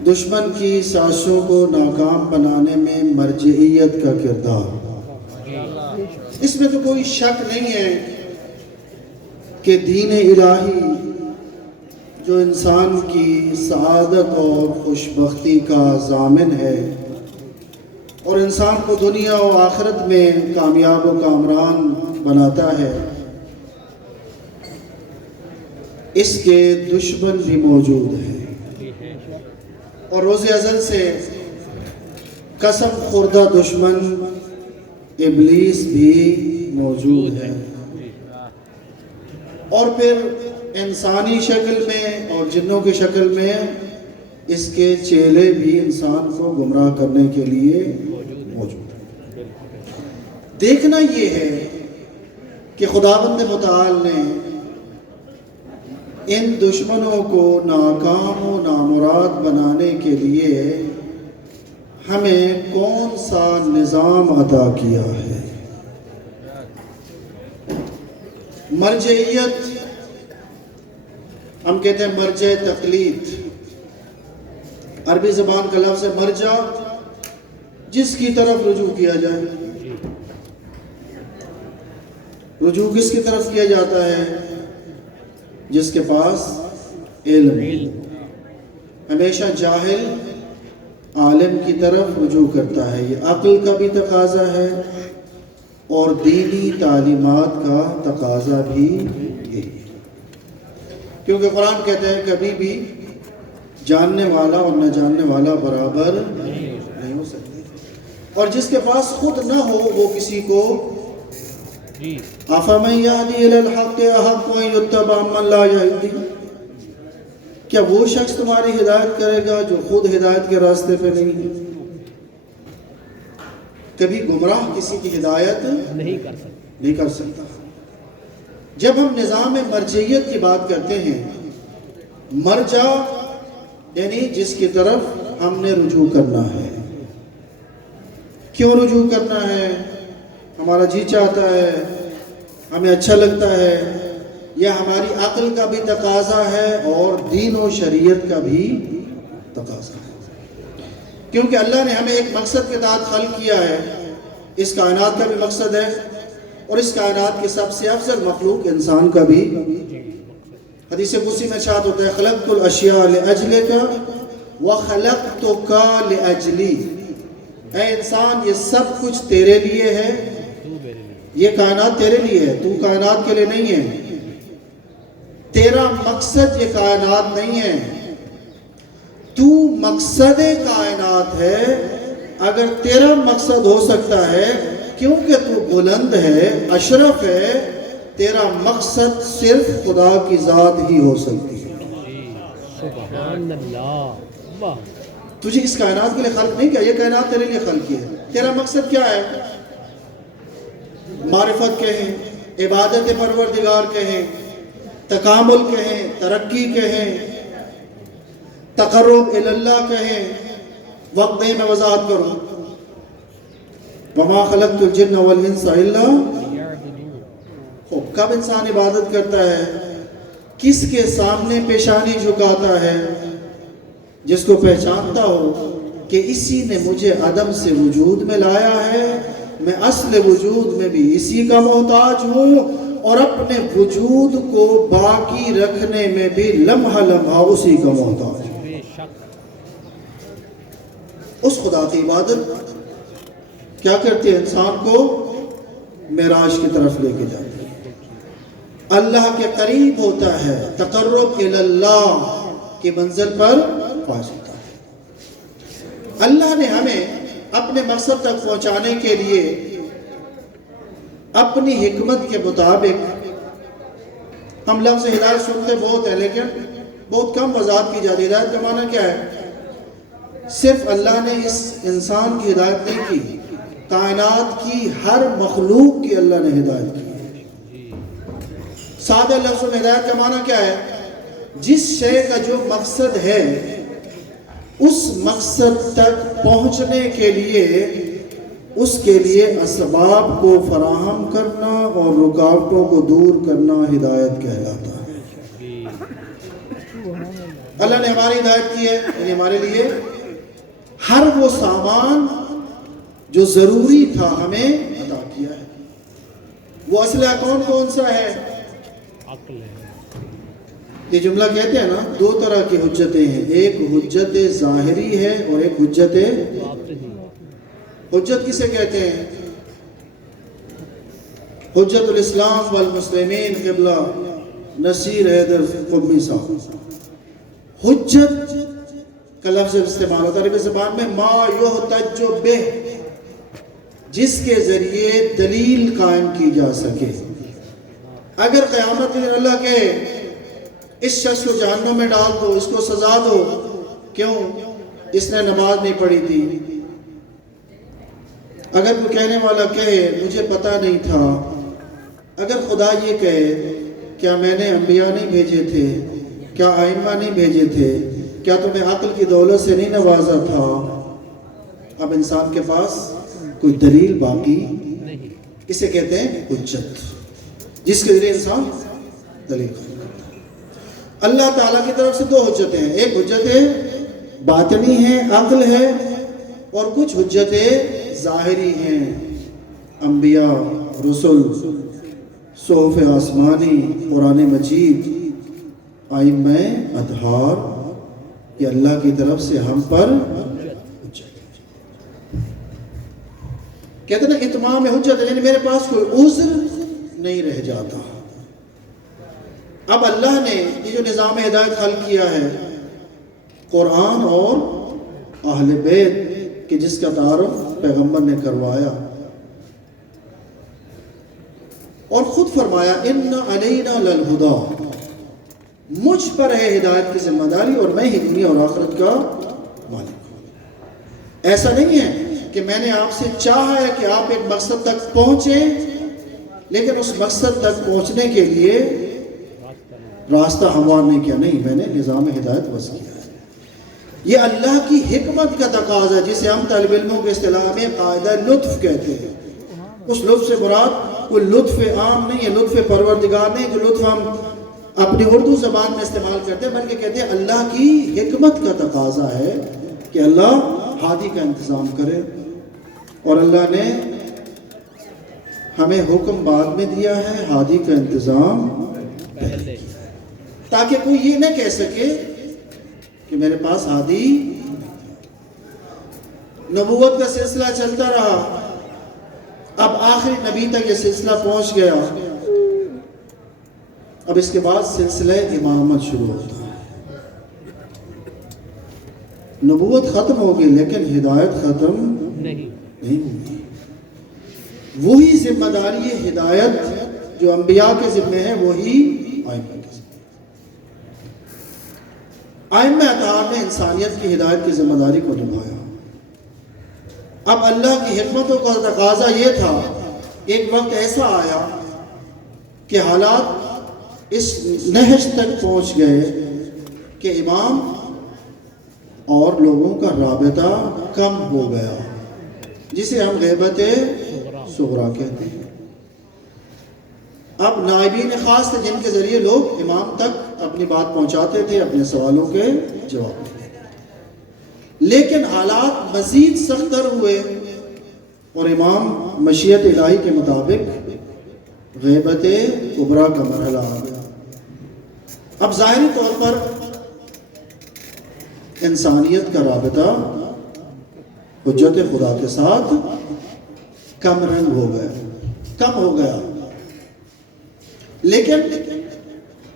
دشمن کی سازشوں کو ناکام بنانے میں مرجعیت کا کردار۔ اس میں تو کوئی شک نہیں ہے کہ دین الہی جو انسان کی سعادت اور خوشبختی کا ضامن ہے اور انسان کو دنیا و آخرت میں کامیاب و کامران بناتا ہے، اس کے دشمن بھی موجود ہیں، اور روز ازل سے قسم خوردہ دشمن ابلیس بھی موجود ہے، اور پھر انسانی شکل میں اور جنوں کی شکل میں اس کے چیلے بھی انسان کو گمراہ کرنے کے لیے موجود ہیں۔ دیکھنا یہ ہے کہ خداوند متعال نے ان دشمنوں کو ناکام و نامراد بنانے کے لیے ہمیں کون سا نظام عطا کیا ہے۔ مرجعیت، ہم کہتے ہیں مرجع تقلید، عربی زبان کا لفظ ہے مرجع، جس کی طرف رجوع کیا جائے۔ رجوع کس کی طرف کیا جاتا ہے؟ جس کے پاس علم۔ ہمیشہ جاہل عالم کی طرف رجوع کرتا ہے، یہ عقل کا بھی تقاضا ہے اور دینی تعلیمات کا تقاضا بھی یہی ہے، کیونکہ قرآن کہتا ہے کبھی بھی جاننے والا اور نہ جاننے والا برابر نہیں ہو سکتے، اور جس کے پاس خود نہ ہو وہ کسی کو أَفَمَنْ يَهْدِي إِلَى الْحَقِّ أَحَقُّ أَنْ يُتَّبَعَ مَنْ لَا يَهْدِي، کیا وہ شخص تمہاری ہدایت کرے گا جو خود ہدایت کے راستے پہ نہیں ہے؟ کبھی گمراہ کسی کی ہدایت نہیں کر سکتا۔ جب ہم نظام مرجعیت کی بات کرتے ہیں، مرجع یعنی جس کی طرف ہم نے رجوع کرنا ہے۔ کیوں رجوع کرنا ہے؟ ہمارا جی چاہتا ہے، ہمیں اچھا لگتا ہے، یا ہماری عقل کا بھی تقاضا ہے اور دین و شریعت کا بھی تقاضا ہے، کیونکہ اللہ نے ہمیں ایک مقصد کے تحت خلق کیا ہے۔ اس کائنات کا بھی مقصد ہے، اور اس کائنات کی سب سے افضل مخلوق انسان کا بھی۔ حدیث قدسی میں ارشاد ہوتا ہے خلقت الاشیاء لاجلک وخلقتک لاجلی، اے انسان یہ سب کچھ تیرے لیے ہے، یہ کائنات تیرے لیے ہے، تو کائنات کے لیے نہیں ہے۔ تیرا مقصد یہ کائنات نہیں ہے، تو مقصد کائنات ہے۔ اگر تیرا مقصد ہو سکتا ہے کیونکہ تو بلند ہے، اشرف ہے، تیرا مقصد صرف خدا کی ذات ہی ہو سکتی ہے۔ سبحان اللہ۔ تجھے اس کائنات کے لیے خلق نہیں کیا، یہ کائنات تیرے لیے خلق کی ہے۔ تیرا مقصد کیا ہے؟ معرفت کہیں، عبادت پروردگار کہیں، تکامل کہیں، ترقی کہیں، تقرب اللہ کہیں۔ وقت نہیں میں وضاحت کروں۔ وَمَا خَلَقْتُ الْجِنَّ وَالْإِنسَ إِلَّا، کب انسان عبادت کرتا ہے؟ کس کے سامنے پیشانی جھکاتا ہے؟ جس کو پہچانتا ہو کہ اسی نے مجھے عدم سے وجود میں لایا ہے، میں اصل وجود میں بھی اسی کا محتاج ہوں، اور اپنے وجود کو باقی رکھنے میں بھی لمحہ لمحہ اسی کا محتاج ہوں۔ اس خدا کی عبادت کیا کرتی ہے؟ انسان کو معراج کی طرف لے کے جاتی ہے، اللہ کے قریب ہوتا ہے، تقرب اللہ کی منزل پر پہنچ جاتا ہے۔ اللہ نے ہمیں اپنے مقصد تک پہنچانے کے لیے اپنی حکمت کے مطابق، ہم لفظ ہدایت سنتے بہت ہے لیکن بہت کم وضاحت کی جاتی ہے۔ ہدایت کا معنی کیا ہے؟ صرف اللہ نے اس انسان کی ہدایت نہیں کی، کائنات کی ہر مخلوق کی اللہ نے ہدایت کی۔ سادہ لفظ میں ہدایت کا معنی کیا ہے؟ جس شے کا جو مقصد ہے اس مقصد تک پہنچنے کے لیے اس کے لیے اسباب کو فراہم کرنا اور رکاوٹوں کو دور کرنا ہدایت کہلاتا ہے۔ اللہ نے ہماری ہدایت کی ہے، یعنی ہمارے لیے ہر وہ سامان جو ضروری تھا ہمیں عطا کیا ہے۔ وہ اسلحہ کون کون سا ہے؟ عقل ہے، یہ جملہ کہتے ہیں نا، دو طرح کی حجتیں ہیں، ایک حجت ظاہری ہے اور ایک حجت باطنی۔ حجت کسے کہتے ہیں؟ حجت الاسلام والمسلمین قبلہ نصیر حیدر قمی صاحب۔ حجت کا لفظ استعمال ہوتا ہے عربی زبان میں ما یحتج بہ، جس کے ذریعے دلیل قائم کی جا سکے۔ اگر قیامت کے دن اللہ کہے اس شخص کو جہنم میں ڈال دو، اس کو سزا دو، کیوں؟ اس نے نماز نہیں پڑھی تھی۔ اگر کوئی کہنے والا کہے مجھے پتہ نہیں تھا، اگر خدا یہ کہے کیا میں نے انبیاء نہیں بھیجے تھے، کیا ائمہ نہیں بھیجے تھے، کیا تمہیں عقل کی دولت سے نہیں نوازا تھا؟ اب انسان کے پاس کوئی دلیل باقی نہیں، اسے کہتے ہیں حجت، جس کے ذریعے انسان دلیل قائم کرتا ہے۔ اللہ تعالیٰ کی طرف سے دو حجتیں ہیں، ایک حجت باطنی ہے، عقل ہے، اور کچھ حجتیں ظاہری ہیں، انبیاء، رسل، صحف آسمانی، قرآن مجید، ائمہ اطہار، یہ اللہ کی طرف سے ہم پر حجت۔ کہتے ہیں اتمام حجت، یعنی میرے پاس کوئی عذر نہیں رہ جاتا۔ اب اللہ نے یہ جو نظام ہدایت خلق کیا ہے، قرآن اور اہل بیت کہ جس کا تعارف پیغمبر نے کروایا، اور خود فرمایا ان علینا للہدا، مجھ پر ہے ہدایت کی ذمہ داری اور میں ہی دنیا اور آخرت کا مالک ہوں۔ ایسا نہیں ہے کہ میں نے آپ سے چاہا ہے کہ آپ ایک مقصد تک پہنچیں، لیکن اس مقصد تک پہنچنے کے لیے راستہ ہموار نہیں کیا، نہیں، میں نے نظام ہدایت وضع کیا ہے۔ یہ اللہ کی حکمت کا تقاضا ہے، جسے ہم طالب علموں کے اصطلاح میں قاعدہ لطف کہتے ہیں۔ اس لطف سے مراد کوئی لطف عام نہیں ہے، لطف پروردگار نہیں، جو لطف ہم اپنی اردو زبان میں استعمال کرتے ہیں، بلکہ کہتے ہیں اللہ کی حکمت کا تقاضا ہے کہ اللہ ہادی کا انتظام کرے، اور اللہ نے ہمیں حکم بعد میں دیا ہے، ہادی کا انتظام پہلے، تاکہ کوئی یہ نہ کہہ سکے کہ میرے پاس ہادی۔ نبوت کا سلسلہ چلتا رہا، اب آخری نبی تک یہ سلسلہ پہنچ گیا، اب اس کے بعد سلسلہ امامت شروع ہوتا ہے۔ نبوت ختم ہوگی لیکن ہدایت ختم نہیں ہوگی۔ وہی ذمہ داری ہدایت جو انبیاء کے ذمہ ہے، وہی ائمہ کے ذمہ۔ ائمہ اطہار نے انسانیت کی ہدایت کی ذمہ داری کو نبھایا۔ اب اللہ کی حکمتوں کا تقاضا یہ تھا، ایک وقت ایسا آیا کہ حالات اس نہج تک پہنچ گئے کہ امام اور لوگوں کا رابطہ کم ہو گیا، جسے ہم غیبت صغریٰ کہتے ہیں۔ اب نائبین خاص تھے جن کے ذریعے لوگ امام تک اپنی بات پہنچاتے تھے، اپنے سوالوں کے جواب دیتے تھے، لیکن حالات مزید سخت تر ہوئے اور امام مشیت الہی کے مطابق غیبت کبریٰ کا مرحلہ آ گیا۔ اب ظاہری طور پر انسانیت کا رابطہ حجت خدا کے ساتھ کم رنگ ہو گیا، کم ہو گیا، لیکن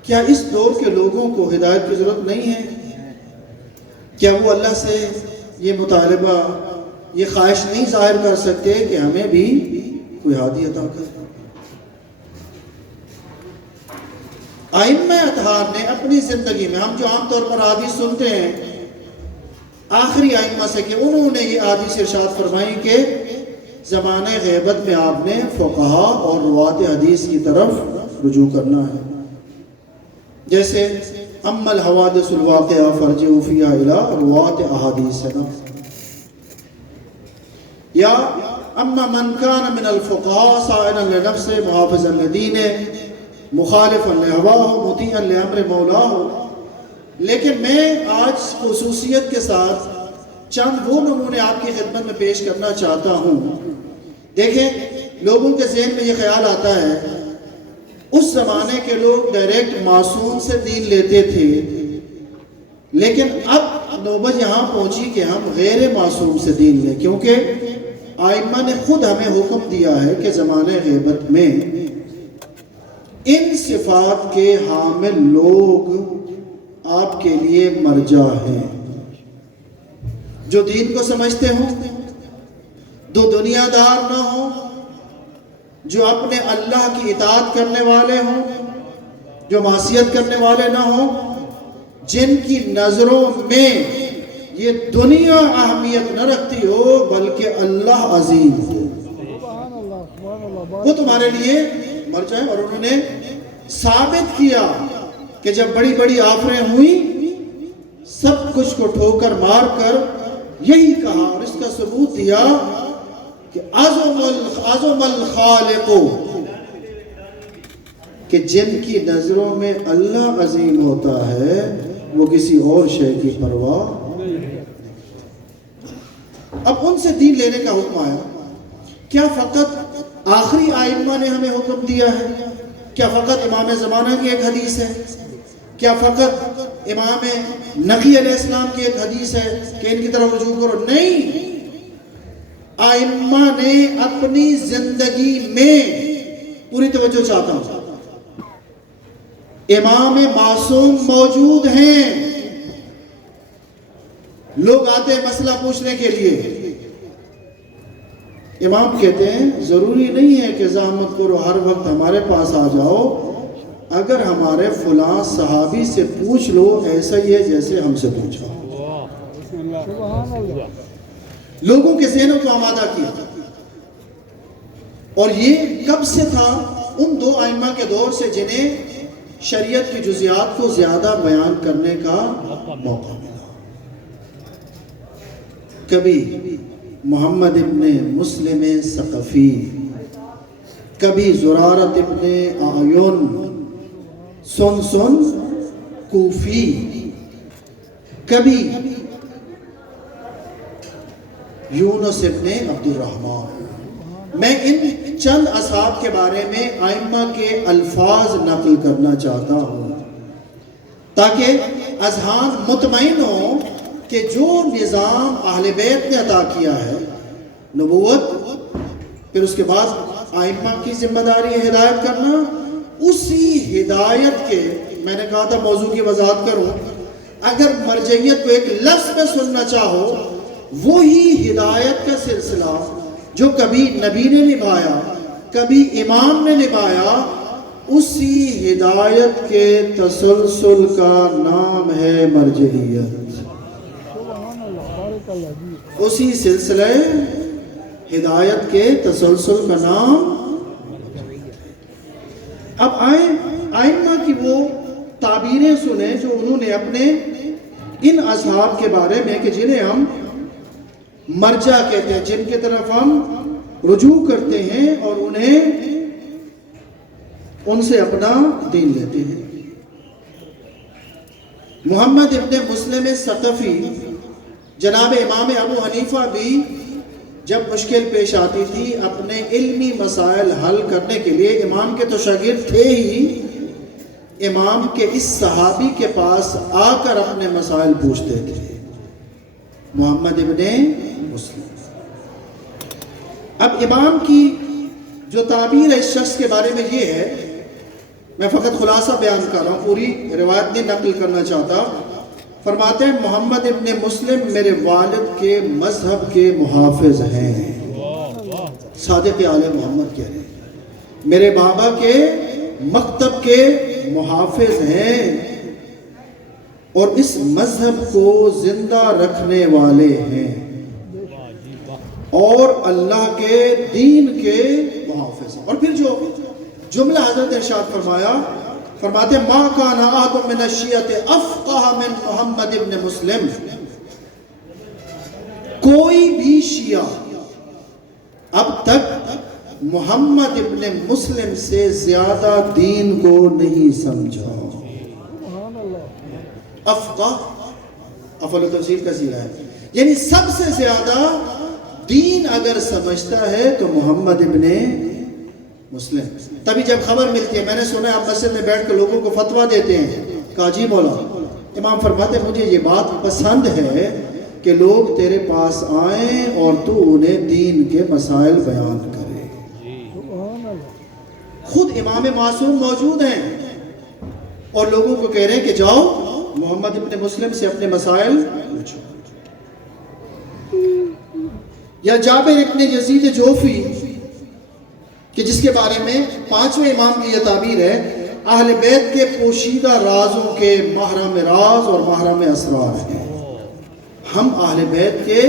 کیا اس دور کے لوگوں کو ہدایت کی ضرورت نہیں ہے؟ کیا وہ اللہ سے یہ مطالبہ، یہ خواہش نہیں ظاہر کر سکتے کہ ہمیں بھی کوئی ہادی عطا کرے؟ ائمہ اطہار نے اپنی زندگی میں، ہم جو عام طور پر حدیث سنتے ہیں آخری ائمہ سے، کہ انہوں نے یہ حدیث ارشاد فرمائی کہ زمانہ غیبت میں آپ نے فقہا اور روات حدیث کی طرف رجوع کرنا ہے، جیسے اما الحوادث الواقعہ فرجعوا فیہا الی روات احادیث ہے نا، یا اما من کان من الفقہاء صائنا لنفسہ محافظا لدینہ مخالفا لہواہ مطیعا لامر مولاہ لیکن میں آج خصوصیت کے ساتھ چند وہ نمونے آپ کی خدمت میں پیش کرنا چاہتا ہوں. دیکھیں، لوگوں کے ذہن میں یہ خیال آتا ہے اس زمانے کے لوگ ڈائریکٹ معصوم سے دین لیتے تھے، لیکن اب نوبت یہاں پہنچی کہ ہم غیر معصوم سے دین لیں، کیونکہ آئمہ نے خود ہمیں حکم دیا ہے کہ زمانے غیبت میں ان صفات کے حامل لوگ آپ کے لیے مرجع ہیں، جو دین کو سمجھتے ہوں، دو دنیا دار نہ ہوں، جو اپنے اللہ کی اطاعت کرنے والے ہوں، جو معصیت کرنے والے نہ ہوں، جن کی نظروں میں یہ دنیا اہمیت نہ رکھتی ہو بلکہ اللہ عظیم ہو، وہ تمہارے لیے مرجع ہے. اور انہوں نے ثابت کیا کہ جب بڑی بڑی آفریں ہوئیں، سب کچھ کو ٹھوکر مار کر یہی کہا اور اس کا ثبوت دیا کہ عظم الخالق، کہ جن کی نظروں میں اللہ عظیم ہوتا ہے وہ کسی اور شے کی پرواہ. اب ان سے دین لینے کا حکم آیا. کیا فقط آخری آئمہ نے ہمیں حکم دیا ہے؟ کیا فقط امام زمانہ کی ایک حدیث ہے؟ کیا فقط امام نقی علیہ السلام کی ایک حدیث ہے کہ ان کی طرف رجوع کرو؟ نہیں، آئمہ نے اپنی زندگی میں، پوری توجہ چاہتا ہوں، امام معصوم موجود ہیں. لوگ آتے ہیں مسئلہ پوچھنے کے لیے، امام کہتے ہیں ضروری نہیں ہے کہ زحمت کرو ہر وقت ہمارے پاس آ جاؤ، اگر ہمارے فلاں صحابی سے پوچھ لو ایسا ہی ہے جیسے ہم سے پوچھا. لوگوں کے ذہنوں کو آمادہ کیا. اور یہ کب سے تھا؟ ان دو ائمہ کے دور سے جنہیں شریعت کی جزیات کو زیادہ بیان کرنے کا موقع ملا. کبھی محمد ابن مسلم ثقفی، کبھی زرارت ابن اعین سن کوفی، کبھی یونس ابن عبد الرحمن. میں ان چند اصحاب کے بارے میں ائمہ کے الفاظ نقل کرنا چاہتا ہوں تاکہ اذہان مطمئن ہو کہ جو نظام اہل بیت نے عطا کیا ہے، نبوت، پھر اس کے بعد ائمہ کی ذمہ داری ہے ہدایت کرنا، اسی ہدایت کے، میں نے کہا تھا موضوع کی وضاحت کروں، اگر مرجعیت کو ایک لفظ میں سننا چاہو، وہی ہدایت کا سلسلہ جو کبھی نبی نے نبھایا، کبھی امام نے نبھایا، اسی ہدایت کے تسلسل کا نام ہے مرجعیت. اسی سلسلہ ہدایت کے تسلسل کا نام. اب ائمہ کی وہ تعبیریں سنیں جو انہوں نے اپنے ان اصحاب کے بارے میں، کہ جنہیں ہم مرجع کہتے ہیں، جن کی طرف ہم رجوع کرتے ہیں اور ان سے اپنا دین لیتے ہیں. محمد ابن مسلم ثقفی، جناب امام ابو حنیفہ بھی جب مشکل پیش آتی تھی اپنے علمی مسائل حل کرنے کے لیے، امام کے تو شاگرد تھے ہی، امام کے اس صحابی کے پاس آ کر اپنے مسائل پوچھتے تھے. محمد ابن مسلم. اب امام کی جو تعبیر ہے اس شخص کے بارے میں یہ ہے، میں فقط خلاصہ بیان کر رہا ہوں، پوری روایت نہیں نقل کرنا چاہتا. فرماتے ہیں محمد ابن مسلم میرے والد کے مذہب کے محافظ ہیں. صادق آل محمد کہہ رہے ہیں، میرے بابا کے مکتب کے محافظ ہیں اور اس مذہب کو زندہ رکھنے والے ہیں اور اللہ کے دین کے محافظ ہیں. اور پھر جو جملہ حضرت ارشاد فرماتے ہیں ما کان احد من الشیعۃ افقہ من محمد ابن مسلم. کوئی بھی شیعہ اب تک محمد ابن مسلم سے زیادہ دین کو نہیں سمجھا. افقہ افعل تفضیل کا صیغہ ہے، یعنی سب سے زیادہ دین اگر سمجھتا ہے تو محمد ابن مسلم۔ تبھی جب خبر ملتی ہے، میں نے سنا ہے آپ مسجد میں بیٹھ کے لوگوں کو فتویٰ دیتے ہیں، کہا جی مولا، امام فرماتے ہیں مجھے یہ بات پسند ہے کہ لوگ تیرے پاس آئیں اور تو انہیں دین کے مسائل بیان کرے۔ خود امام معصوم موجود ہیں اور لوگوں کو کہہ رہے ہیں کہ جاؤ محمد ابن مسلم سے اپنے مسائل پوچھو۔ یا جابر ابن یزید جوفی کہ جس کے بارے میں 5ویں امام کی یہ تعبیر ہے، اہل بیت کے پوشیدہ رازوں کے محرم راز اور محرم اسرار ہیں۔ ہم اہل بیت کے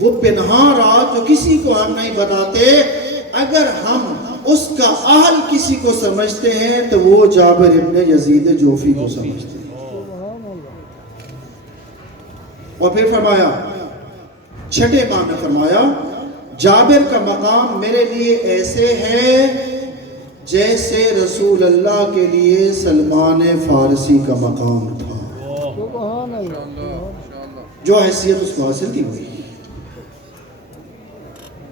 وہ پنہاں راز جو کسی کو ہم نہیں بتاتے، اگر ہم اس کا اہل کسی کو سمجھتے ہیں تو وہ جابر ابن یزید جوفی کو سمجھتے ہیں۔ اور پھر فرمایا، چھٹے امام نے فرمایا، جابر کا مقام میرے لیے ایسے ہے جیسے رسول اللہ کے لیے سلمان فارسی کا مقام تھا، جو حیثیت اس کو حاصل کی ہوئی۔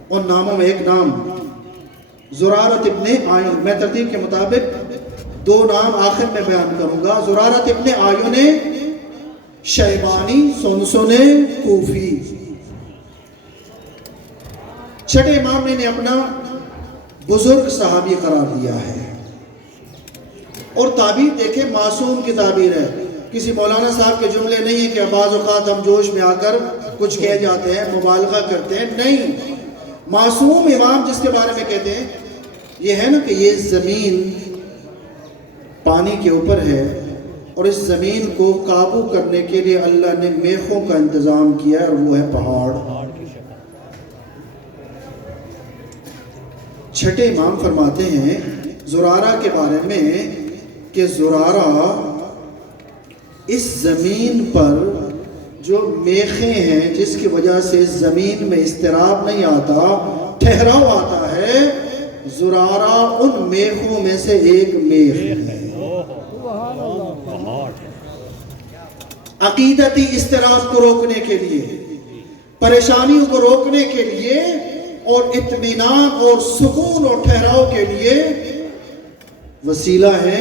اور ناموں میں ایک نام زرارت ابن آیون، میں ترتیب کے مطابق 2 نام آخر میں بیان کروں گا۔ زرارت ابن آیون شیبانی سنسن کوفی، چھٹے امام نے اپنا بزرگ صحابی قرار دیا ہے۔ اور تعبیر دیکھیں، معصوم کی تعبیر ہے، کسی مولانا صاحب کے جملے نہیں ہیں کہ بعض اوقات ہم جوش میں آ کر کچھ کہہ جاتے ہیں، مبالغہ کرتے ہیں، نہیں، معصوم امام جس کے بارے میں کہتے ہیں، یہ ہے نا کہ یہ زمین پانی کے اوپر ہے اور اس زمین کو قابو کرنے کے لیے اللہ نے میخوں کا انتظام کیا ہے اور وہ ہے پہاڑ۔ چھٹے امام فرماتے ہیں زرارہ کے بارے میں کہ زرارہ اس زمین پر جو میخیں ہیں جس کی وجہ سے اس زمین میں اضطراب نہیں آتا، ٹھہراؤ آتا ہے، زرارہ ان میخوں میں سے ایک میخ ہے۔ عقیدتی اضطراب کو روکنے کے لیے، پریشانیوں کو روکنے کے لیے اور اطمینان اور سکون اور ٹھہراؤ کے لیے وسیلہ ہے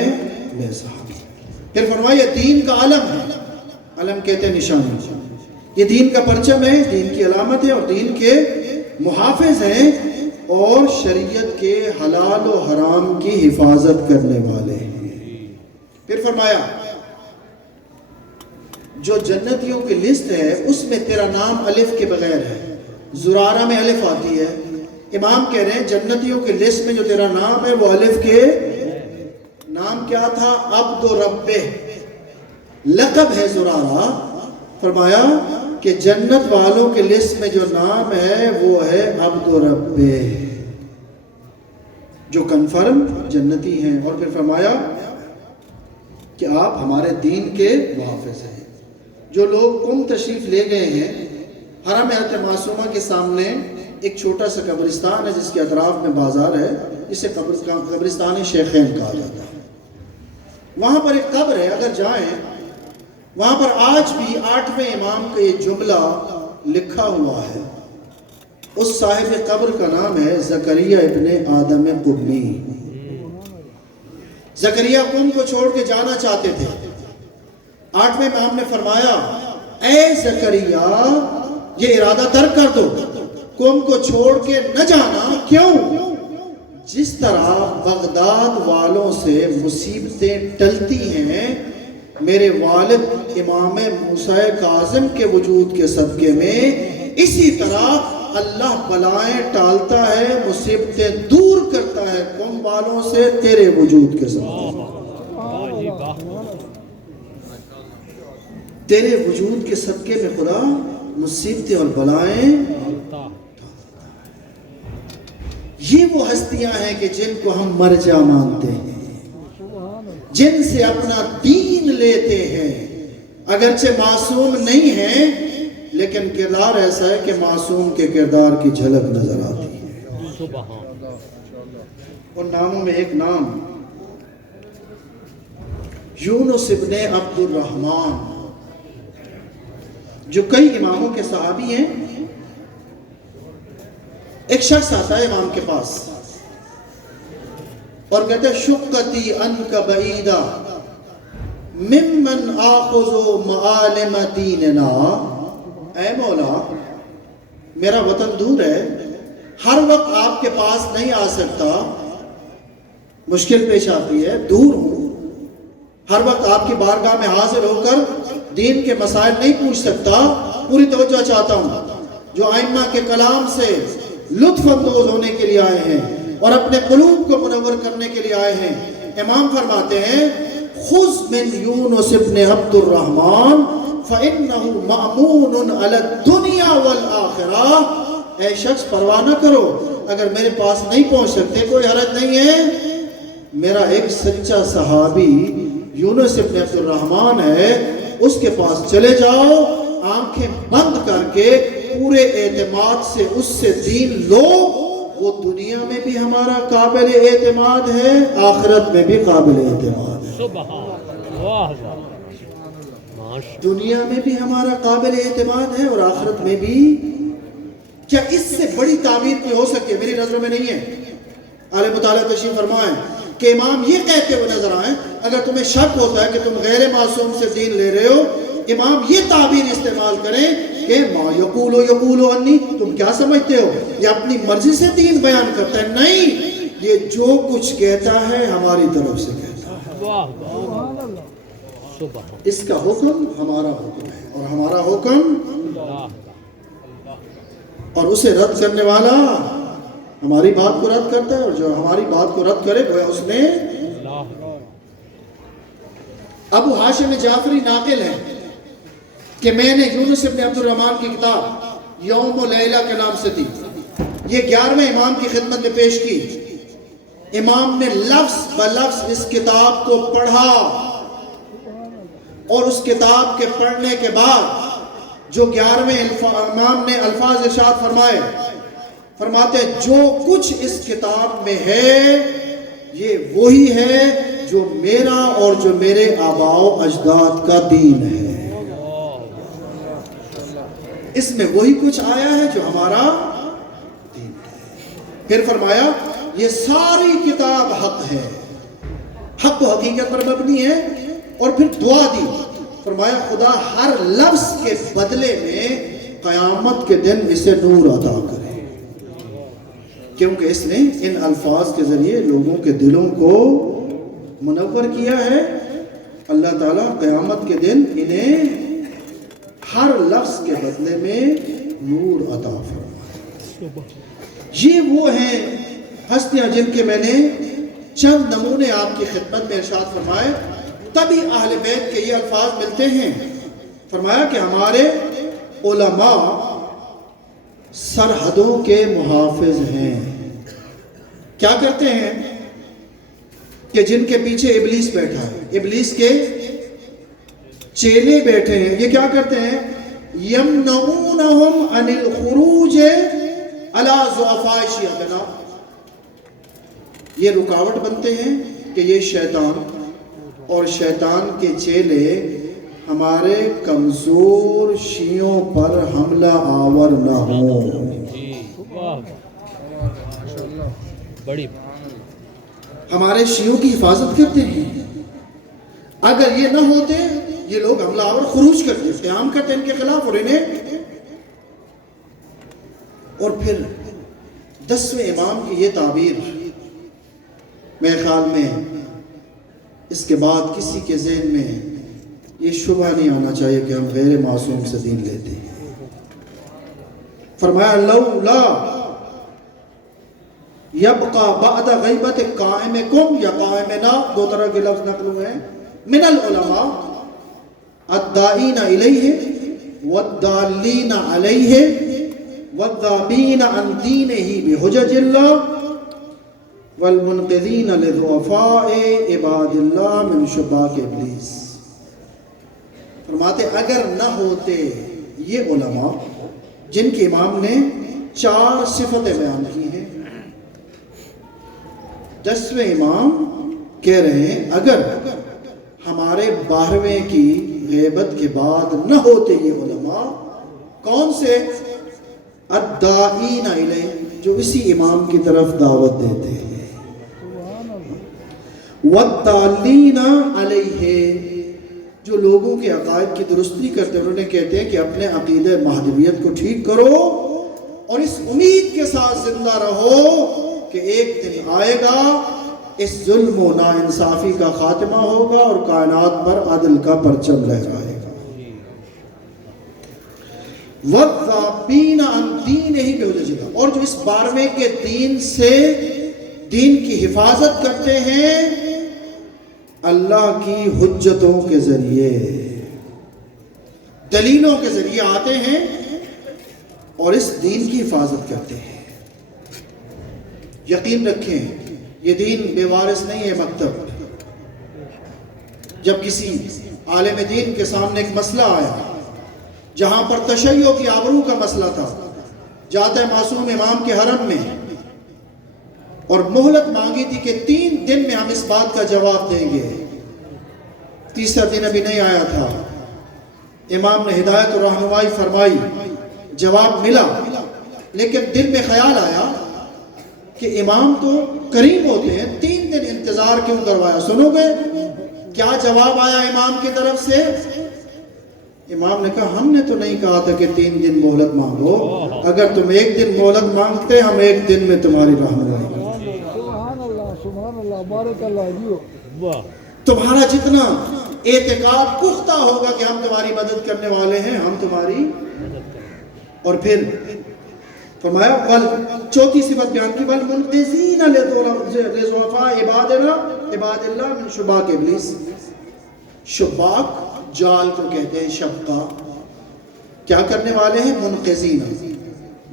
میزاب۔ پھر فرمایا دین کا علم ہے، علم کہتے ہیں نشانی، یہ دین کا پرچم ہے، دین کی علامت ہے اور دین کے محافظ ہیں اور شریعت کے حلال و حرام کی حفاظت کرنے والے ہیں۔ پھر فرمایا جو جنتیوں کی لسٹ ہے اس میں تیرا نام الف کے بغیر ہے، زرارہ میں الف آتی ہے، امام کہہ رہے ہیں جنتیوں کی لسٹ میں جو تیرا نام ہے وہ الف کے، نام کیا تھا؟ عبد ربہ، لقب ہے زرارہ۔ فرمایا کہ جنت والوں کے لسٹ میں جو نام ہے وہ ہے عبد ربہ، جو کنفرم جنتی ہیں۔ اور پھر فرمایا کہ آپ ہمارے دین کے محافظ ہیں۔ جو لوگ قم تشریف لے گئے ہیں، حرم حضرت معصومہ کے سامنے ایک چھوٹا سا قبرستان ہے جس کے اطراف میں بازار ہے، جسے قبرستان شیخین کہا جاتا ہے۔ وہاں پر ایک قبر ہے، اگر جائیں وہاں پر آج بھی 8ویں امام کا یہ جملہ لکھا ہوا ہے۔ اس صاحب قبر کا نام ہے زکریا ابن آدم قمی۔ زکریا قوم کو چھوڑ کے جانا چاہتے تھے، 8ویں امام نے فرمایا اے زکریا یہ ارادہ ترک کر دو، قوم کو چھوڑ کے نہ جانا۔ کیوں؟ جس طرح بغداد والوں سے مصیبتیں ٹلتی ہیں، میرے والد امام موسیٰ کاظم کے وجود کے صدقے میں، اسی طرح اللہ بلائیں ٹالتا ہے، مصیبتیں دور کرتا ہے قوم والوں سے تیرے وجود کے صدقے میں۔ تیرے وجود کے صدقے میں خدا مصیبتیں اور بلائیں۔ یہ وہ ہستیاں ہیں کہ جن کو ہم مرجع مانتے ہیں، جن سے اپنا دین لیتے ہیں، اگرچہ معصوم نہیں ہیں لیکن کردار ایسا ہے کہ معصوم کے کردار کی جھلک نظر آتی ہے۔ اور ناموں میں ایک نام یونس ابن عبد الرحمن، جو کئی اماموں کے صحابی ہیں. ایک شخص آتا ہے امام کے پاس اور کہتے ہیں شقتی انک بعیدا ممن آخذ معالم دیننا. اے مولا میرا وطن دور ہے، ہر وقت آپ کے پاس نہیں آ سکتا، مشکل پیش آتی ہے، دور ہوں، ہر وقت آپ کی بارگاہ میں حاضر ہو کر دین کے مسائل نہیں پوچھ سکتا. پوری توجہ چاہتا ہوں. جو ائمہ کے کلام سے لطف اندوز ہونے کے لیے آئے ہیں اور اپنے قلوب کو منور کرنے کے لیے آئے ہیں. امام فرماتے ہیں خذ من یونس ابن عبد الرحمن فإنه مأمون على الدنیا والآخرہ. اے شخص پرواہ نہ کرو، اگر میرے پاس نہیں پہنچ سکتے کوئی حرج نہیں ہے. میرا ایک سچا صحابی یونس ابن عبد الرحمن ہے، اس کے پاس چلے جاؤ، آنکھیں بند کر کے پورے اعتماد سے اس سے دین لو. وہ دنیا میں بھی ہمارا قابل اعتماد ہے، آخرت میں بھی قابل اعتماد ہے. سبحان واہ دنیا میں بھی ہمارا قابل اعتماد ہے اور آخرت میں بھی. کیا اس سے بڑی تعبیر کوئی ہو سکے؟ میری نظروں میں نہیں ہے. اہل مطالعہ تشریف فرمائیں کہ امام یہ کہتے ہوئے نظر آئیں اگر تمہیں شک ہوتا ہے کہ تم غیر معصوم سے دین لے رہے ہو، امام یہ تعبیر استعمال کریں کہ ما یقول انی، تم کیا سمجھتے ہو یہ اپنی مرضی سے دین بیان کرتا ہے؟ نہیں، یہ جو کچھ کہتا ہے ہماری طرف سے کہتا ہے. اس کا حکم ہمارا حکم ہے اور ہمارا حکم، اور اسے رد کرنے والا ہماری بات کو رد کرتا ہے، اور جو ہماری بات کو رد کرے وہ اس نے. ابو ہاشم جعفری ناقل ہے کہ میں نے یونس ابن عبد الرحمن کی کتاب یوم و لیلہ کے نام سے تھی، یہ 11ویں امام کی خدمت میں پیش کی. امام نے لفظ بلفظ اس کتاب کو پڑھا اور اس کتاب کے پڑھنے کے بعد جو 11ویں امام نے الفاظ ارشاد فرمائے، فرماتے جو کچھ اس کتاب میں ہے یہ وہی ہے جو میرا اور جو میرے آباء و اجداد کا دین ہے. اس میں وہی کچھ آیا ہے جو ہمارا دین ہے. پھر فرمایا یہ ساری کتاب حق ہے، حق و حقیقت پر مبنی ہے. اور پھر دعا دی، فرمایا خدا ہر لفظ کے بدلے میں قیامت کے دن اسے نور عطا کرے، کیونکہ اس نے ان الفاظ کے ذریعے لوگوں کے دلوں کو منور کیا ہے. اللہ تعالیٰ قیامت کے دن انہیں ہر لفظ کے بدلے میں نور عطا فرمائے. یہ وہ ہیں ہستیاں جن کے میں نے چند نمونے آپ کی خدمت میں ارشاد فرمائے. تبھی اہل بیت کے یہ الفاظ ملتے ہیں. فرمایا کہ ہمارے علماء سرحدوں کے محافظ ہیں. کیا کرتے ہیں کہ جن کے پیچھے ابلیس بیٹھا ہے، ابلیس کے چیلے بیٹھے ہیں، یہ کیا کرتے ہیں؟ یمنعونہم عن الخروج علی ضعفاء شیعتنا، یہ رکاوٹ بنتے ہیں کہ یہ شیطان اور شیطان کے چیلے ہمارے کمزور شیعوں پر حملہ آور نہ ہوں. بڑی ہمارے شیعوں کی حفاظت کرتے ہیں. اگر یہ نہ ہوتے یہ لوگ حملہ آور خروج کرتے، قیام کرتے ان کے خلاف، اور انہیں. اور پھر 10ویں امام کی یہ تعبیر میرے خیال میں اس کے بعد کسی کے ذہن میں یہ شبہ نہیں آنا چاہیے کہ ہم غیر معصوم سے دین لیتے ہیں. فرمایا لولا یبقى بعد غیبت قائمکم یا قائمنا، دو طرح کے لفظ نقل ہوئے ہیں، من العلماء الدائین الیہ والدالین علیہ والذابین عن دینہ بحجج اللہ والمنقذین لضعفاء عباد اللہ من شباک ابلیس. فرماتے اگر نہ ہوتے یہ علماء جن کے امام نے 4 صفتیں بیان کی ہیں، 10ویں امام کہہ رہے ہیں اگر ہمارے 12ویں کی غیبت کے بعد نہ ہوتے یہ علماء کون سے؟ الداعین الیہ، جو اسی امام کی طرف دعوت دیتے ہیں، والدالین علیہ، جو لوگوں کے عقائد کی درستی کرتے ہیں، انہیں کہتے ہیں کہ اپنے عقیدہ مہدویت کو ٹھیک کرو اور اس امید کے ساتھ زندہ رہو کہ ایک دن آئے گا اس ظلم و ناانصافی کا خاتمہ ہوگا اور کائنات پر عدل کا پرچم لہرائے گا۔ وَالذَّابِينَ عَنْ دِينِهِ بِحُجَجِهِ، اور جو اس 12ویں کے دین سے دین کی حفاظت کرتے ہیں اللہ کی حجتوں کے ذریعے، دلیلوں کے ذریعے آتے ہیں اور اس دین کی حفاظت کرتے ہیں۔ یقین رکھیں یہ دین بے وارث نہیں ہے مکتب۔ جب کسی عالم دین کے سامنے ایک مسئلہ آیا جہاں پر تشیع کی آبرو کا مسئلہ تھا، جاتا ہے معصوم امام کے حرم میں اور مہلت مانگی تھی کہ 3 دن میں ہم اس بات کا جواب دیں گے، تیسرا دن ابھی نہیں آیا تھا، امام نے ہدایت اور رہنمائی فرمائی، جواب ملا، لیکن دل میں خیال آیا کہ امام تو کریم ہوتے ہیں، 3 دن انتظار کیوں کروایا؟ سنو گے کیا جواب آیا امام کی طرف سے؟ امام نے کہا ہم نے تو نہیں کہا تھا کہ 3 دن مہلت مانگو، اگر تم 1 دن مہلت مانگتے ہم 1 دن میں تمہاری رہنمائی کرتے۔ سبحان اللہ بارک اللہ جیو۔ تمہارا جتنا اعتقاد پختہ ہوگا کہ ہم تمہاری مدد کرنے والے ہیں، ہم تمہاری، اور پھر فرمایا بل، چوتھی صفت بیان کی، بل منقذین لضعفاء عباد اللہ من شباک ابلیس۔ شباک جال کو کہتے ہیں، شبکا کیا کرنے والے ہیں؟ منقذین،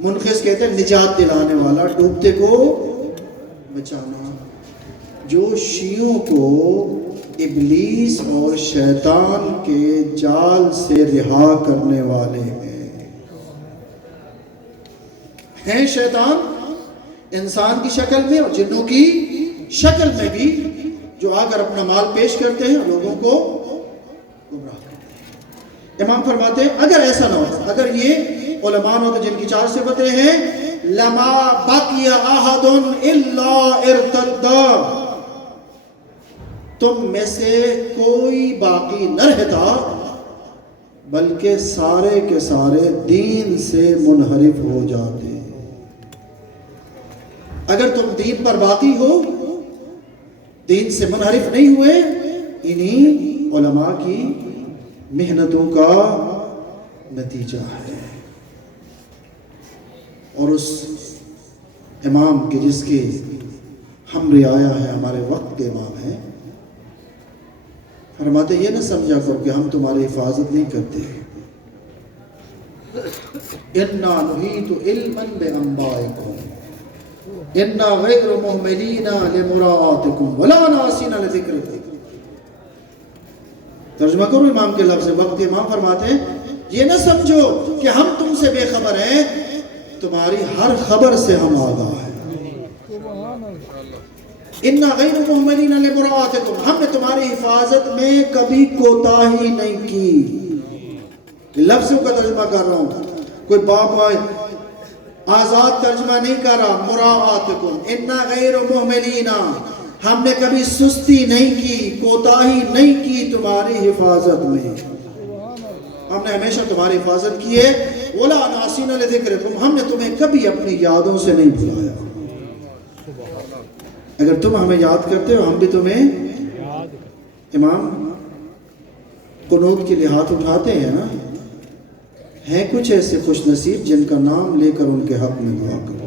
منقذ کہتے ہیں نجات دلانے والا، ڈوبتے کو بچانا، جو شیعوں کو ابلیس اور شیطان کے جال سے رہا کرنے والے ہیں شیطان انسان کی شکل میں اور جنوں کی شکل میں بھی، جو آ کر اپنا مال پیش کرتے ہیں، لوگوں کو گمراہ کرتے ہیں۔ امام فرماتے ہیں اگر ایسا نہ ہو، اگر یہ علماء ہوتے جن کی 4 صفتیں ہیں، لما بقی احد الا ارتد، تم میں سے کوئی باقی نہ رہتا بلکہ سارے کے سارے دین سے منحرف ہو جاتے۔ اگر تم دین پر باقی ہو، دین سے منحرف نہیں ہوئے، انہی علماء کی محنتوں کا نتیجہ ہے۔ اور اس امام کے جس کے ہم رعایا ہے، ہمارے وقت کے امام ہیں، فرماتے یہ نہ سمجھا کرو کہ ہم تمہاری حفاظت نہیں کرتے، اِنَّا نُحِيطُ عِلْمًا بِأَنبَائِكُمْ اِنَّا غَيْرُ مُهْمِلِينَ لِمُرَاعَاتِكُمْ وَلَا نَاسِينَ لِذِكْرِكُمْ۔ ترجمہ کرو امام کے لفظ، وقت امام فرماتے ہیں یہ نہ سمجھو کہ ہم تم سے بے خبر ہیں، تمہاری ہر خبر سے ہم آگاہ ہیں۔ اِنَّا غَيْرُ مُهْمِلِينَ لِمُرَاعَاتِكُمْ، ہم نے تمہاری حفاظت میں کبھی کوتاہی نہیں کی۔ لفظوں کا ترجمہ کر رہا ہوں، کوئی باپ آئے آزاد ترجمہ نہیں کر رہا، مراعاتکم، اِنَّا غَيْرُ مُهْمِلِينَ، ہم نے کبھی سستی نہیں کی، کوتاہی نہیں کی تمہاری حفاظت میں، ہم نے ہمیشہ تمہاری حفاظت کی ہے۔ وَلَا نَاسِينَ لِذِكْرِكُمْ، ہم نے تمہیں کبھی اپنی یادوں سے نہیں بھلایا۔ اگر تم ہمیں یاد کرتے ہو، ہم بھی تمہیں۔ امام قنوت کے لیے ہاتھ اٹھاتے ہیں نا، ہیں کچھ ایسے خوش نصیب جن کا نام لے کر ان کے حق میں دعا کرو۔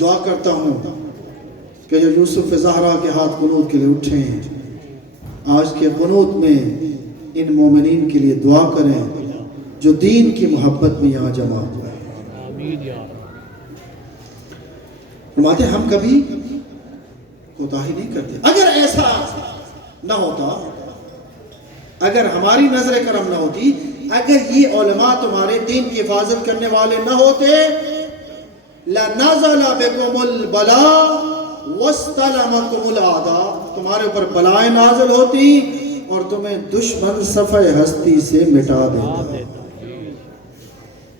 دعا کرتا ہوں کہ جو یوسف زہرا کے ہاتھ قنوت کے لیے اٹھے ہیں، آج کے قنوت میں ان مومنین کے لیے دعا کریں جو دین کی محبت میں یہاں جمع ہوئے ہیں۔ آمین یا رب۔ فرماتے ہم کبھی کوتاہی نہیں کرتے۔ اگر ایسا نہ ہوتا، اگر ہماری نظر کرم نہ ہوتی، اگر یہ علماء تمہارے دین کی حفاظت کرنے والے نہ ہوتے، لَنَزَلَ بِكُمُ الْبَلَاءُ وَاسْتَلَمَكُمُ الْأَعْدَاءُ، تمہارے اوپر بلائیں نازل ہوتی اور تمہیں دشمن صفحہ ہستی سے مٹا دیتا۔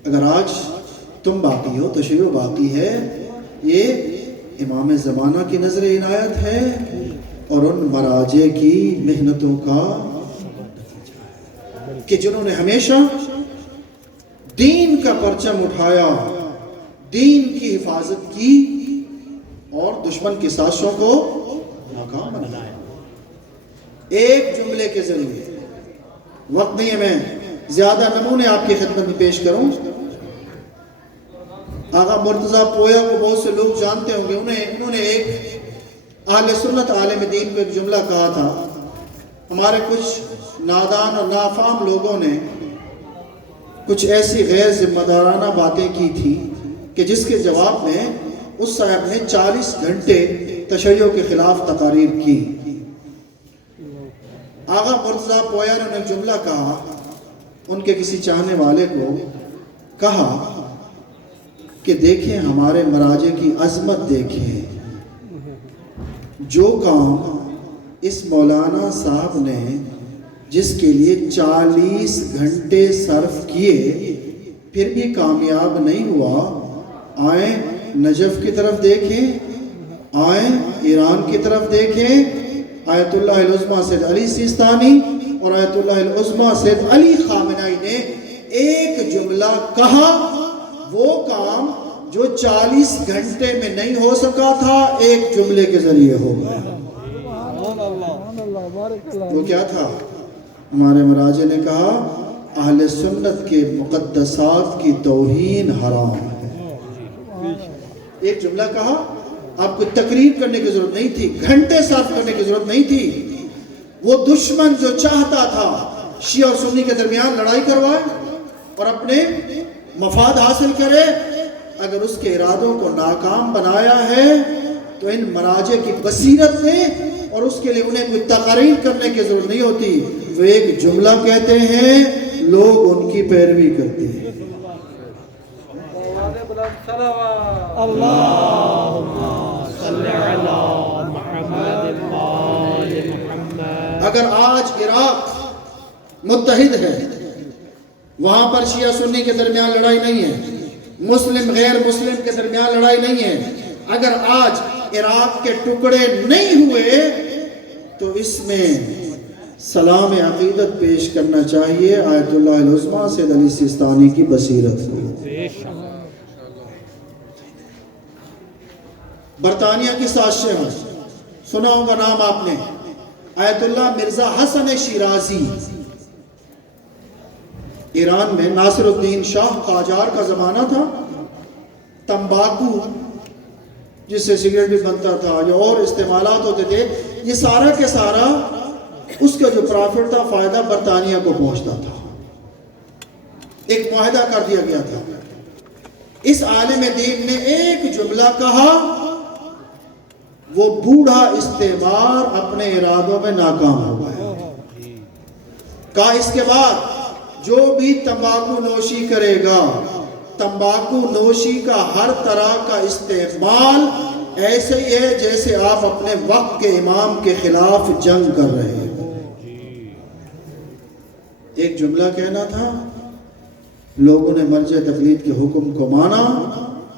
اگر آج تم باقی ہو، تشیع باقی ہے، یہ امام زمانہ کی نظر عنایت ہے اور ان مراجع کی محنتوں کا کہ جنہوں نے ہمیشہ دین کا پرچم اٹھایا، دین کی حفاظت کی اور دشمن کی سازشوں کو ناکام بنایا۔ ایک جملے کے ذریعے، وقت نہیں ہے میں زیادہ نمونے آپ کی خدمت میں پیش کروں۔ آغا مرتضیٰ پویا کو بہت سے لوگ جانتے ہوں گے، انہوں نے ایک اہل سنت عالم دین کو ایک جملہ کہا تھا۔ ہمارے کچھ نادان اور نافہم لوگوں نے کچھ ایسی غیر ذمہ دارانہ باتیں کی تھی کہ جس کے جواب میں اس صاحب نے 40 گھنٹے تشیع کے خلاف تقاریر کی۔ آغا مرتضیٰ پویا نے ایک جملہ کہا، ان کے کسی چاہنے والے کو کہا کہ دیکھیں ہمارے مراجع کی عظمت دیکھیں، جو کام اس مولانا صاحب نے جس کے لیے 40 گھنٹے صرف کیے پھر بھی کامیاب نہیں ہوا۔ آئیں نجف کی طرف دیکھیں، آئیں ایران کی طرف دیکھیں، آیت اللہ العظمیٰ سید علی سیستانی اور آیت اللہ العظمیٰ سید علی خامنائی نے ایک جملہ کہا، وہ کام جو 40 گھنٹے میں نہیں ہو سکا تھا ایک جملے کے ذریعے ہو گیا۔ وہ کیا تھا؟ ہمارے مراجع نے کہا اہل سنت کے مقدسات کی توہین حرام ہے۔ ایک جملہ کہا، آپ کو تقریر کرنے کی ضرورت نہیں تھی، گھنٹے صرف کرنے کی ضرورت نہیں تھی۔ وہ دشمن جو چاہتا تھا شیعہ اور سنی کے درمیان لڑائی کروائے اور اپنے مفاد حاصل کرے، اگر اس کے ارادوں کو ناکام بنایا ہے تو ان مراجع کی بصیرت نے اور اس کے لیے انہیں کوئی تقریر کرنے کی ضرورت نہیں ہوتی، وہ ایک جملہ کہتے ہیں، لوگ ان کی پیروی کرتے ہیں۔ اگر آج عراق متحد ہے، وہاں پر شیعہ سنی کے درمیان لڑائی نہیں ہے، مسلم غیر مسلم کے درمیان لڑائی نہیں ہے، اگر آج عراق کے ٹکڑے نہیں ہوئے تو اس میں سلام عقیدت پیش کرنا چاہیے آیت اللہ العظمیٰ سید علی سیستانی کی بصیرت کو۔ برطانیہ کی سازشیں ہیں، سنا ہوگا نام آپ نے، آیت اللہ مرزا حسن شیرازی، ایران میں ناصر الدین شاہ قاجار کا زمانہ تھا، تمباکو جس سے سگریٹ بھی بنتا تھا یا اور استعمالات ہوتے تھے، یہ سارا کے سارا اس کا جو پرافٹ تھا فائدہ برطانیہ کو پہنچتا تھا۔ ایک معاہدہ کر دیا گیا تھا۔ اس عالم دین نے ایک جملہ کہا، وہ بوڑھا استعمار اپنے ارادوں میں ناکام ہو گیا۔ کہا اس کے بعد جو بھی تمباکو نوشی کرے گا، تمباکو نوشی کا ہر طرح کا استعمال ایسے ہی ہے جیسے آپ اپنے وقت کے امام کے خلاف جنگ کر رہے ہیں۔ ایک جملہ کہنا تھا، لوگوں نے مرجع تقلید کے حکم کو مانا،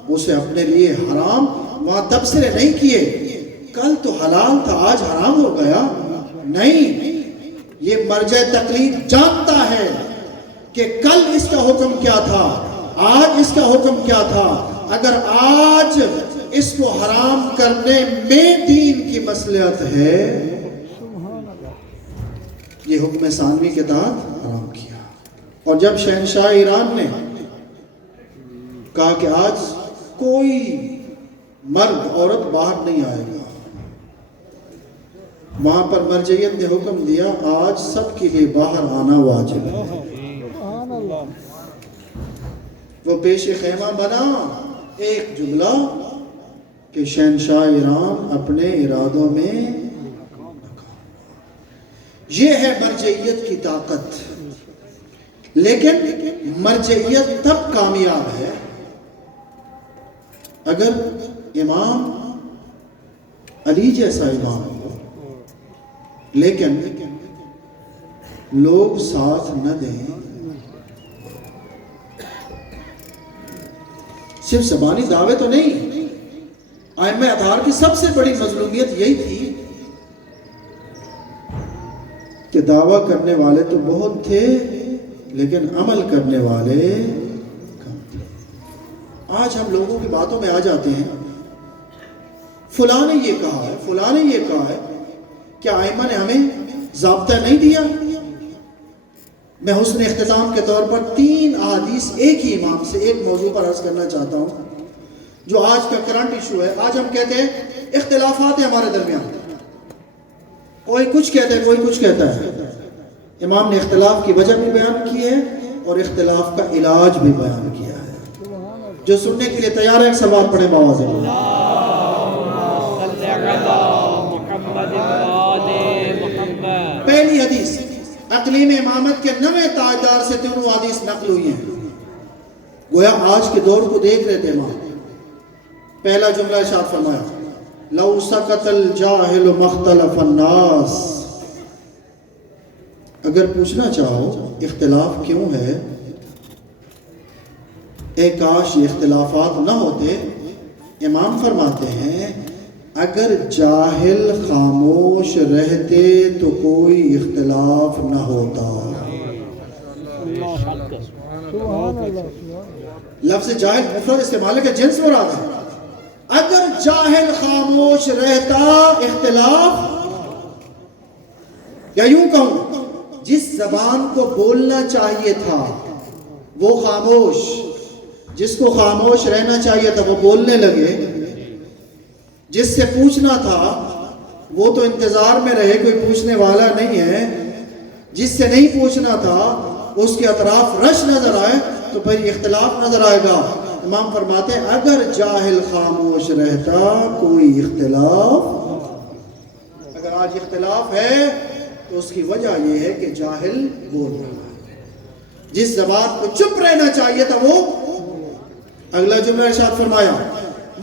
اسے اپنے لیے حرام، وہاں تبصرے نہیں کیے، کل تو حلال تھا آج حرام ہو گیا، نہیں، یہ مرجع تقلید جانتا ہے کہ کل اس کا حکم کیا تھا، آج اس کا حکم کیا تھا، اگر آج اس کو حرام کرنے میں دین کی مصلحت ہے، یہ حکم ثانوی کے تحت حرام کیا۔ اور جب شہنشاہ ایران نے کہا کہ آج کوئی مرد عورت باہر نہیں آئے گا، وہاں پر مرجعیت نے حکم دیا آج سب کے لیے باہر آنا واجب ہے۔ وہ پیش خیمہ بنا ایک جملہ کہ شہنشاہ ایران اپنے ارادوں میں ناکام۔ یہ ہے مرجعیت کی طاقت۔ لیکن مرجعیت تب کامیاب ہے اگر امام علی جیسا امام ہو، لیکن لوگ ساتھ نہ دیں، صرف زبانی دعوے تو نہیں. ائمہ اطہار کی سب سے بڑی مظلومیت یہی تھی کہ دعویٰ کرنے والے تو بہت تھے لیکن عمل کرنے والے کم تھے. آج ہم لوگوں کی باتوں میں آ جاتے ہیں، فلاں نے یہ کہا ہے، فلاں نے یہ کہا ہے. کیا ائمہ نے ہمیں ضابطہ نہیں دیا؟ میں حسن اختتام کے طور پر 3 احادیث ایک ہی امام سے ایک موضوع پر عرض کرنا چاہتا ہوں جو آج کا کرنٹ ایشو ہے. آج ہم کہتے ہیں اختلافات ہیں ہمارے درمیان، کوئی کچھ کہتا ہے کوئی کچھ کہتا ہے. امام نے اختلاف کی وجہ بھی بیان کی ہے اور اختلاف کا علاج بھی بیان کیا ہے. جو سننے کے لیے تیار ہے ایک سوال پڑھے باواز پہلی حدیث اقلیم امامت کے 9 تاجدار سے 3 حدیث نقل ہوئی ہیں. گویا آج کے دور کو دیکھ رہے تھے امام. پہلا جملہ ارشاد فرمایا لو سکت الجاہل مختلف الناس. اگر پوچھنا چاہو اختلاف کیوں ہے، اے کاش یہ اختلافات نہ ہوتے. امام فرماتے ہیں اگر جاہل خاموش رہتے تو کوئی اختلاف نہ ہوتا. لفظ جاہل مفرد استعمال ہے کہ جنس مراد ہے. اگر جاہل خاموش رہتا اختلاف، یا یوں کہوں جس زبان کو بولنا چاہیے تھا وہ خاموش، جس کو خاموش رہنا چاہیے تھا وہ بولنے لگے، جس سے پوچھنا تھا وہ تو انتظار میں رہے کوئی پوچھنے والا نہیں ہے، جس سے نہیں پوچھنا تھا اس کے اطراف رش نظر آئے تو پھر اختلاف نظر آئے گا. امام فرماتے ہیں اگر جاہل خاموش رہتا کوئی اختلاف. اگر آج اختلاف ہے تو اس کی وجہ یہ ہے کہ جاہل بول رہا ہے. جس زبان کو چپ رہنا چاہیے تھا وہ. اگلا جملہ ارشاد فرمایا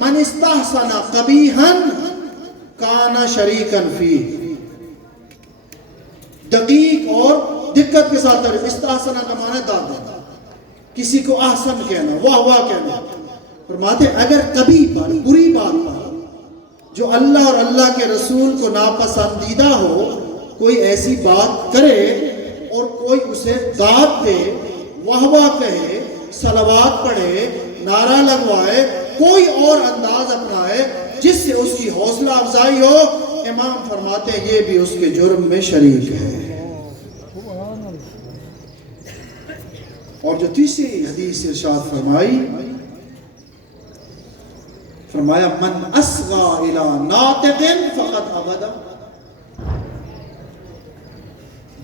من استحسن قبیحا کان شریکا فیہ. دقیق اور دقت کے ساتھ استحسن کا معنی داد دینا، کسی کو احسن کہنا، واہ واہ کہنا. فرماتے اگر کبھی پر بری بات پر جو اللہ اور اللہ کے رسول کو ناپسندیدہ ہو کوئی ایسی بات کرے اور کوئی اسے داد دے، واہ واہ کہے، صلوات پڑھے، نعرہ لگوائے، کوئی اور انداز اپنائے جس سے اس کی حوصلہ افزائی ہو، امام فرماتے ہیں یہ بھی اس کے جرم میں شریک ہے. اور جو تیسری حدیث ارشاد فرمایا من اصغى الى ناطق فقد عبد.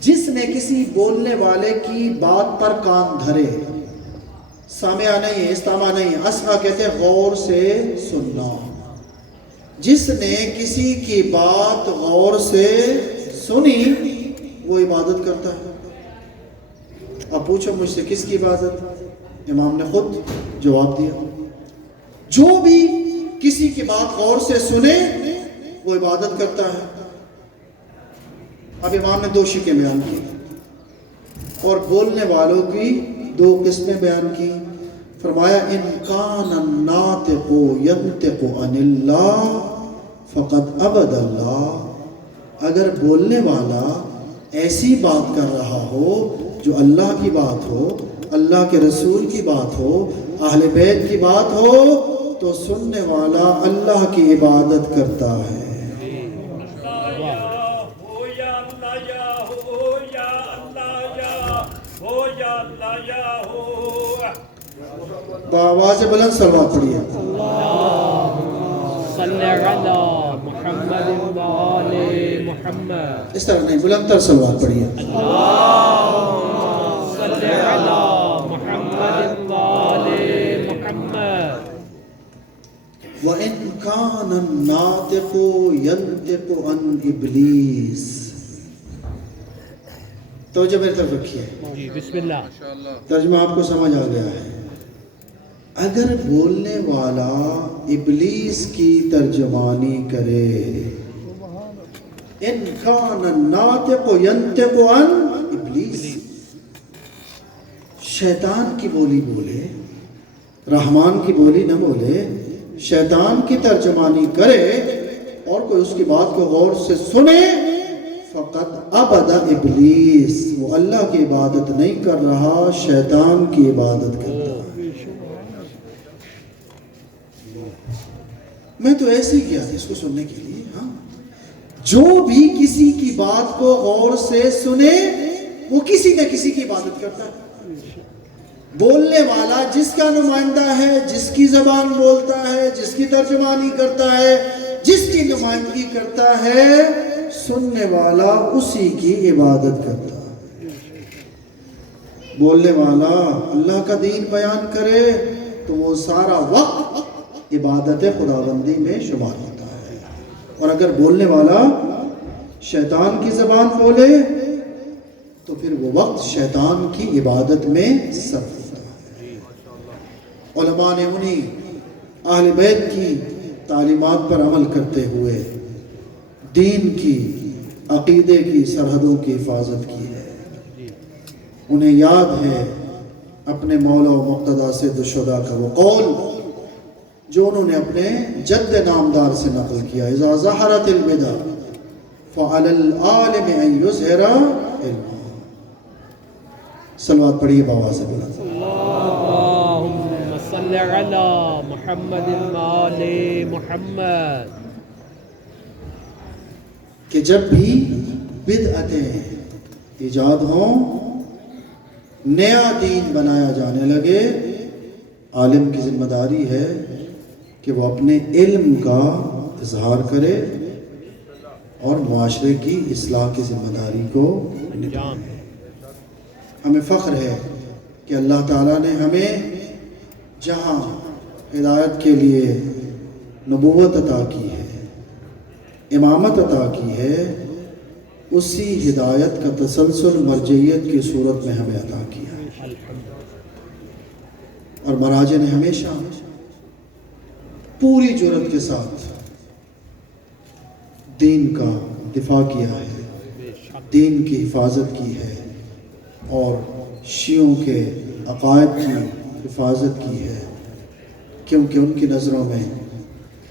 جس نے کسی بولنے والے کی بات پر کان دھرے، سامعہ نہیں ہے، استماع نہیں ہے، اسمع کہتے ہیں غور سے سننا. جس نے کسی کی بات غور سے سنی وہ عبادت کرتا ہے. اب پوچھو مجھ سے کس کی عبادت؟ امام نے خود جواب دیا جو بھی کسی کی بات غور سے سنے وہ عبادت کرتا ہے. اب امام نے 2 شکیں بیان کی اور بولنے والوں کی 2 قسمیں بیان کی. فرمایا ان کان الناطق ینطق عن اللہ فقد عبد اللہ. اگر بولنے والا ایسی بات کر رہا ہو جو اللہ کی بات ہو، اللہ کے رسول کی بات ہو، اہل بیت کی بات ہو تو سننے والا اللہ کی عبادت کرتا ہے. آواز بلند صلوات پڑھیے. صلی علی محمد و آل محمد. اس طرح نہیں، بلند تر صلوات پڑھیے. صلی علی محمد و آل محمد. وَإِنْ كَانَ النَّاطِقُ يَنْطِقُ عَنْ إِبْلِيسِ. توجہ میری طرف رکھیے. جی بسم اللہ. ترجمہ آپ کو سمجھ آ گیا ہے. اگر بولنے والا ابلیس کی ترجمانی کرے، ان کان الناطق ینطق عن ابلیس، شیطان کی بولی بولے رحمان کی بولی نہ بولے، شیطان کی ترجمانی کرے اور کوئی اس کی بات کو غور سے سنے، فقط عبد ابلیس، وہ اللہ کی عبادت نہیں کر رہا، شیطان کی عبادت کر رہا۔ میں تو ایسے ہی کیا تھا اس کو سننے کے لیے۔ ہاں، جو بھی کسی کی بات کو غور سے سنے وہ کسی نہ کسی کی عبادت کرتا ہے۔ بولنے والا جس کا نمائندہ ہے، جس کی زبان بولتا ہے، جس کی ترجمانی کرتا ہے، جس کی نمائندگی کرتا ہے، سننے والا اسی کی عبادت کرتا ہے۔ بولنے والا اللہ کا دین بیان کرے تو وہ سارا وقت عبادت خداوندی میں شمار ہوتا ہے، اور اگر بولنے والا شیطان کی زبان بولے تو پھر وہ وقت شیطان کی عبادت میں صرف ہوتا ہے۔ علماء نے انہی اہل بیت کی تعلیمات پر عمل کرتے ہوئے دین کی، عقیدے کی سرحدوں کی حفاظت کی ہے۔ انہیں یاد ہے اپنے مولا و مقتدی سید الشہداء کا وہ قول جو انہوں نے اپنے جد نامدار سے نقل کیا، اذا ظہرت البدع فعلی العالم ان یظہر علما۔ صلوات پڑھیے بآواز سے بلند۔ اللہم صلی علی محمد وآل محمد۔ کہ جب بھی بدعتیں ایجاد ہوں، نیا دین بنایا جانے لگے، عالم کی ذمہ داری ہے کہ وہ اپنے علم کا اظہار کرے اور معاشرے کی اصلاح کی ذمہ داری کو انجام ہے۔ ہمیں فخر ہے کہ اللہ تعالیٰ نے ہمیں جہاں ہدایت کے لیے نبوت عطا کی ہے، امامت عطا کی ہے، اسی ہدایت کا تسلسل مرجعیت کی صورت میں ہمیں عطا کیا ہے۔ اور مراجع نے ہمیشہ پوری جرأت کے ساتھ دین کا دفاع کیا ہے، دین کی حفاظت کی ہے، اور شیعوں کے عقائد کی حفاظت کی ہے، کیونکہ ان کی نظروں میں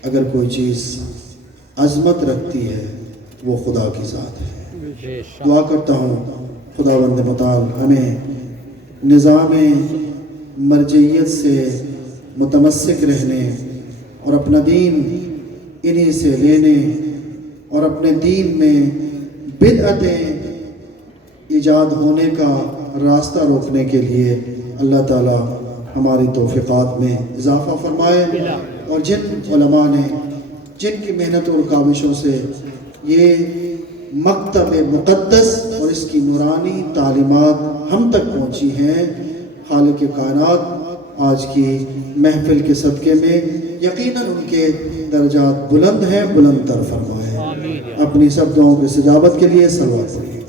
اگر کوئی چیز عظمت رکھتی ہے وہ خدا کی ذات ہے۔ دعا کرتا ہوں خداوند متعال ہمیں نظام مرجعیت سے متمسک رہنے اور اپنا دین انہی سے لینے اور اپنے دین میں بدعتیں ایجاد ہونے کا راستہ روکنے کے لیے اللہ تعالی ہماری توفیقات میں اضافہ فرمائے، اور جن علماء نے جن کی محنت اور کاوشوں سے یہ مکتب مقدس اور اس کی نورانی تعلیمات ہم تک پہنچی ہیں، خالق کائنات آج کی محفل کے صدقے میں یقیناً ان کے درجات بلند ہیں، بلند تر فرمائے۔ اپنی سب دعاؤں کی استجابت کے لیے صلوات پڑھیں۔